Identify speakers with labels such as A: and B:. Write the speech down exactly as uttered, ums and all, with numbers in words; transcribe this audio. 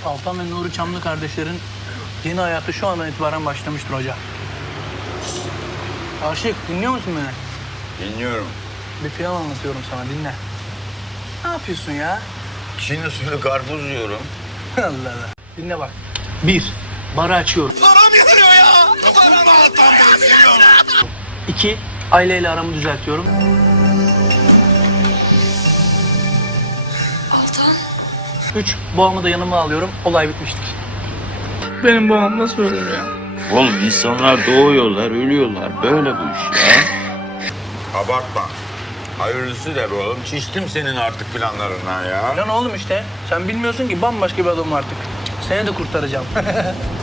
A: Altan ve Nuri Çamlı kardeşlerin yeni hayatı şu andan itibaren başlamıştır hoca. Aşık, dinliyor musun beni?
B: Dinliyorum.
A: Bir plan anlatıyorum sana, dinle. Ne yapıyorsun ya?
B: Çin usulü karpuz yiyorum.
A: Allah Allah. Dinle bak. Bir, barı açıyorum.
B: Param yanıyor ya! Param yanıyor!
A: İki, Ayla ile aramı düzeltiyorum.
C: Altan.
A: Üç, boğamı da yanıma alıyorum. Olay bitmiştir. Benim boğam nasıl ölür ya?
D: Oğlum insanlar doğuyorlar, ölüyorlar. Böyle bu iş ya.
B: Abartma. Hayırlısı de be oğlum. Çiştim senin artık planlarından ya.
A: Lan oğlum işte. Sen bilmiyorsun ki bambaşka bir adam artık. Seni de kurtaracağım.